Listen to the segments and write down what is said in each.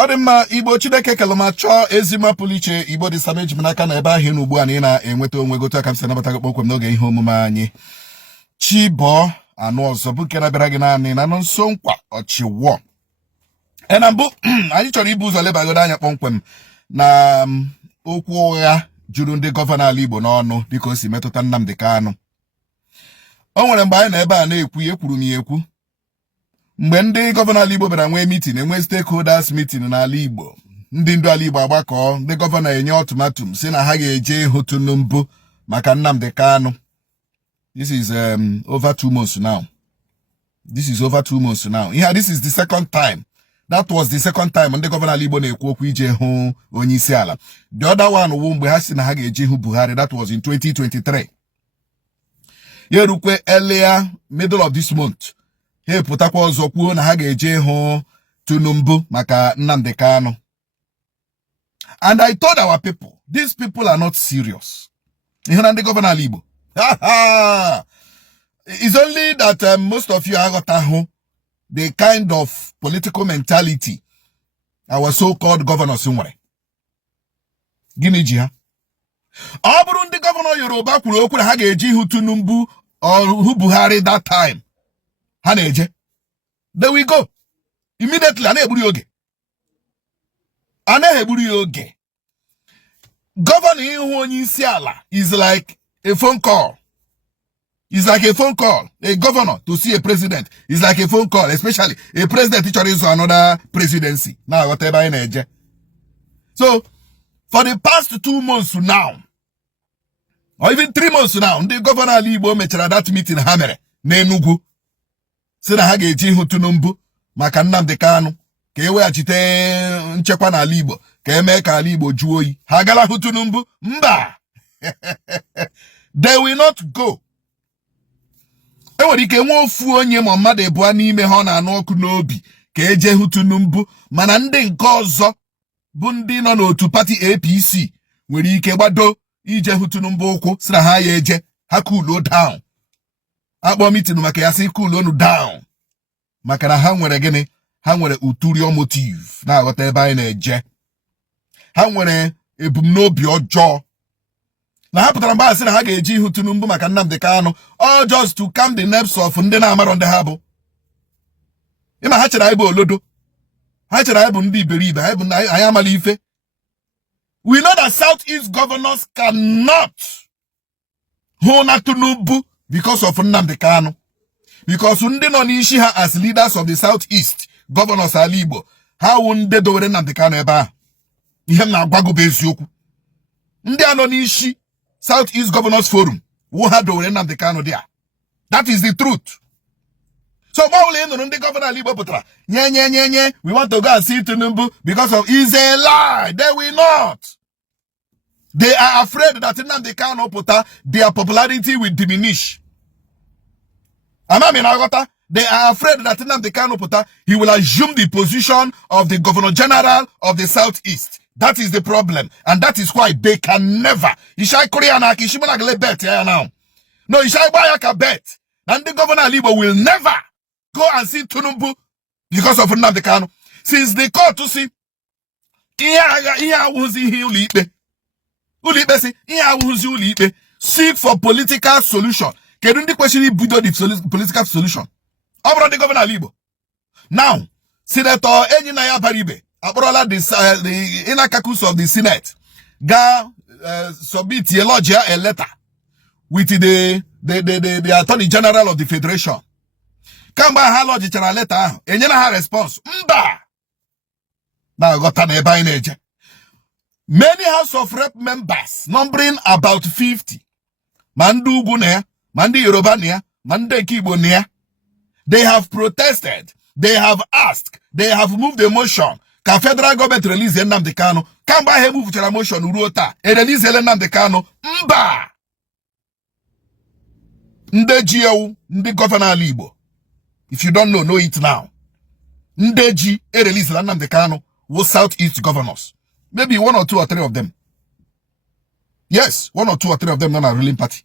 Odema Igbo Chideke Kalamacho ezima puliche Igbo di Samej Manaka na ebe ahụ n'ugbu a na enweta onwe gotu aka m si anabata gị kpọkwem n'oge ihe omume anyị. Chibo anụ ọzọ bụ nke na-abịara gị naanị na nso nkwa ọchịwọ. Na mbụ anyị chọrọ ibu ụzọ lebagodo anya kpọmkwem na okwu ụgha juru ndị gọvanọ ala Igbo n'ọnụ dịka o si metụta Nnamdi Kanu. O nwere mgbe anyị na ebe a na-ekwu ekwuru m ya ekwu. Mgbe ndị gọvanọ ala Igbo bịara nwee meeting, enwe stakeholders meeting n'ala Igbo, ndị ndu ala Igbo agbakọ, ndị gọvanọ enye ultimatum si na ha ga-eje ịhụ Tinubu maka Nnamdi Kanu. This is over 2 months now. This is over 2 months now. Yeah, this is the second time. That was the second time ndị gọvanọ ala Igbo na-ekwu okwu ije hụ onye isi ala. The other one wụ mgbe ha si na ha ga-eje hụ Buhari. That was in 2023. Yerukwe earlier middle of this month. He pụtakwa ọzọ kwuo na ha ga-eje hụ Tinubu maka Nnamdi Kanu. And I told our people, these people are not serious. Ihe na ndị gọvanọ ala Igbo. It's only that most of you are got the kind of political mentality our so-called governors nwere. Gịnị ji ha? Ọ bụrụ ndị gọvanọ Yoruba kwuru okwu na ha ga-eji hụ Tinubu or hụ Buhari that time, ha na-eje. There we go. Immediately, a na-egburu ya oge. A na-egburu ya oge. Governor ịhụ onye isi ala is like a phone call. It's like a phone call. A governor to see a president is like a phone call, especially a president teacher is another presidency. Now, whatever in age. So, for the past 2 months now, or even 3 months now, the governor ala Igbo mechara that meeting ha mere n'Enugu. Si na ha ga-eji hụ Tinubu maka Nnamdi Kanu ka e weghachite nchekwa n'ala Igbo ka eme ka ala Igbo juo oyi. Ha agala hụ Tinubu? Mba. They will not go. E nwere ike nwe ofu onye ma mmadụ abụọ n'ime ha na-anụ ọkụ n'obi ka eje hụ Tinubu, mana ndị nke ọzọ bụ ndị nọ n'otu pati APC nwere ike gbado ije hụ Tinubu ụkwụ si na ha ya eje, ha cool down. Akpọ meeting maka ya si cool onu down. Maka na ha nwere gịnị? Ha nwere ulterior motive na-aghọta ebe anyị na-eje. Ha nwere ebumnobi ọjọọ. Na ha pụtara mgbe asị na ha ga-eji ihu Tinubu maka Nnamdi Kanu, all just to calm the nerves of ndị na-amarọ ndị ha bụ. Ịma ha chere anyị bụ olodo. Ha chere anyị bụ ndị iberibe, anyị amala ife. We know that Southeast governors cannot hụ na Tinubu because of Nnamdi Kanu. Because ndị nọ n'Ishi ha as leaders of the Southeast governors ala Igbo, ha wụ ndị dowere Nnamdi Kanu ebe a. Ihe m na-agwago bụ eziokwu. Ndị a nọ n'Ishi Southeast Governors Forum wụ ha dowere Nnamdi Kanu there. That is the truth. So Bobble nụrụ ndị gọvanọ ala Igbo pụtara nye we want to go and see Tinubu because of is a lie. They will not. They are afraid that Nnamdi Kanu pụta their popularity will diminish. They are afraid that Nnamdi Kanu pụta he will assume the position of the Governor General of the Southeast. That is the problem, and that is why they can never. Ishai Korea na Kishimana bet here now. No, Ishai Bayaka bet. And the Governor Igbo will never go and see Tinubu because of Nnamdi Kanu. Since they called to see, seek for political solution. Can the question the political solution? Over the Governor Igbo. Now, Senator Enyinaya Baribe, the inner caucus of the Senate, submit a letter with the Attorney General of the Federation. Come by her lodge a letter, and you know her response. Mba! Now got an ebe. Many House of Rep members, numbering about 50, Mandu Gunea, Mandi Yorubania, Mande Kibonia, they have protested, they have asked, they have moved a motion. Can federal government release Nnamdi Kanu? Come by him move a motion Urota and release Nnamdi Kanu. Mba! Ndeji Ndi Governor Igbo. If you don't know it now. Ndeji release Nnamdi Kanu was Southeast governors. Maybe 1 or 2 or 3 of them. Yes, 1 or 2 or 3 of them not a ruling party.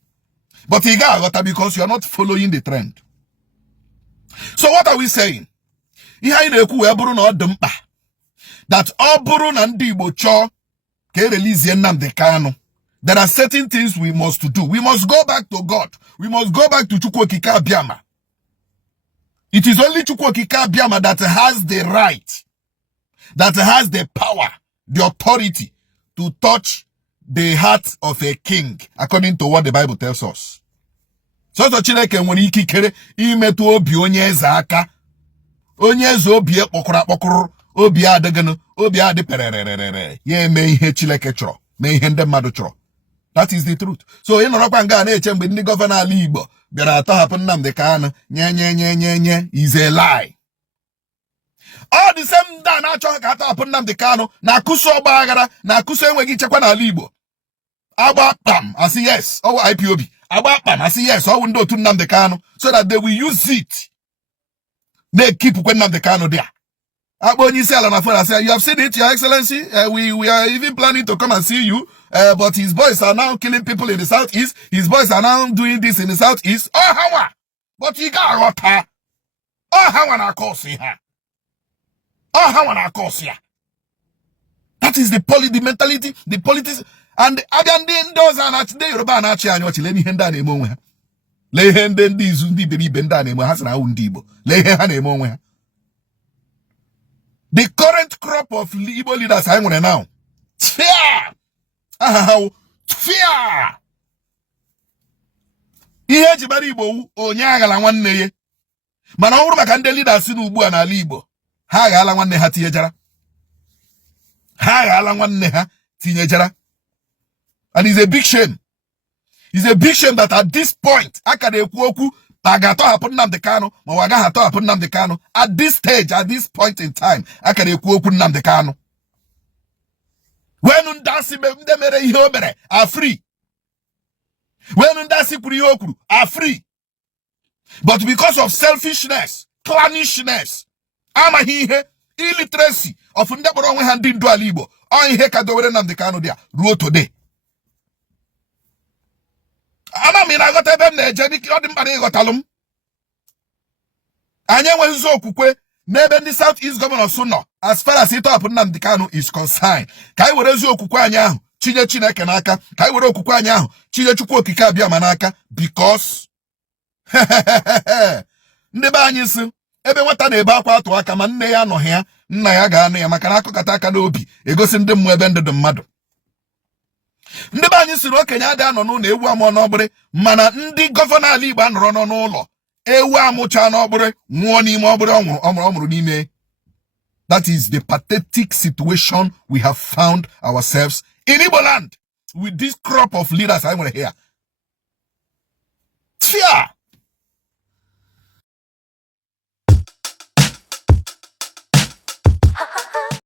But you got because you are not following the trend. So what are we saying? that Oburu na Ndi Igbo cho ke release Nnamdi Kanu. There are certain things we must do. We must go back to God. We must go back to Chukwokike Abiama. It is only Chukwokike Abiama that has the right, that has the power, the authority to touch the heart of a king, according to what the Bible tells us. So Chineke nwere ikikere imetu obi onye eze aka. Onye eze obi ekpokoro obi adegenu, obi adi perererere. Ye eme ihe Chineke chọrọ, mee ihe ndị mmadụ chọrọ. That is the truth. So in Rokwa nga na-eche mgbe ndị Ọmenala Igbo bịara atọhapụ Nnamdi Kanu nye is a lie. All the same da na-achọ ka atọhapụ Nnamdi Kanu na-akụso ọgba aghara, na-akụso enweghị nchekwa n'ala Igbo. Agba kpam asị yes, ọwụ IPOB. Agba kpam asị yes, ọwụ ndị otu Nnamdi Kanu, so that they will use it. They keep Nnamdi Kanu there. You have seen it, Your Excellency. We are even planning to come and see you. But his boys are now killing people in the southeast. His boys are now doing this in the southeast. Oh, how? But he got rota. Oh, how na course here. Oh, how na course here. That is the mentality, the politics, and those are not the Yoruba and Achi and Leni Henda Nemo. Lay hand in these baby benda nemo has na undibo. Lay hand nemo. The current crop of Igbo leaders I want now. Fear! Fear! Ihe jibari Igbo onye agala nwanne ye. Mana ọhụrụ maka ndị leaders si n'ugbu a n'ala Igbo. Ha agala nwanne ha tinyejara. Ha agala nwanne ha tinyejara. And it's a big shame. It's a big shame that at this point, aka na-ekwu okwu agato happen Nnamdi Kanu, ma waga hato happen Nnamdi Kanu. At this stage, at this point in time, aka na-ekwu okwu Nnamdi Kanu. When undasi mde mere ihe o mere are free. When undasi kwuru ihe o kwuru are free. But because of selfishness, clannishness, amaghị ihe, illiteracy of ndị kpọrọ onwe ha ndị ndu ala Igbo, ọ ihe ka dowere Nnamdi Kanu dia ruo today. Ama mi na agota ebe m na-eje dịka ọ dị mkpa na ịghọtalụ m. Anyị enweghịzi okwukwe n'ebe ndị Southeast governors nọ as far as ịtọhapụ Nnamdi Kanu is concerned. Ka anyị were ezi okwukwe anyị ahụ chinye Chineke n'aka, ka anyị were okwukwe anyị ahụ chinye Chukwuokike Abiama n'aka, because ndị be anyị si ebe nwata na-ebe akwa atụ aka ma nne ya anọghị ya, nna ya ga-anụ ya maka na akụkata aka n'obi egosi ndị mmụọ ebe ndị dị mmadụ. Ndị be anyị siri okenye ada anọ n'ụlọ ewu amụọ n'ọgbịrị, mana ndị gọvanọ ala Igbo anọrọ n'ụlọ ewu amụcha n'ọgbịrị nwụọ n'ime ọgbịrị ọ mụrụ n'ime. That is the pathetic situation we have found ourselves in Igbo land with this crop of leaders I want to hear. Fear.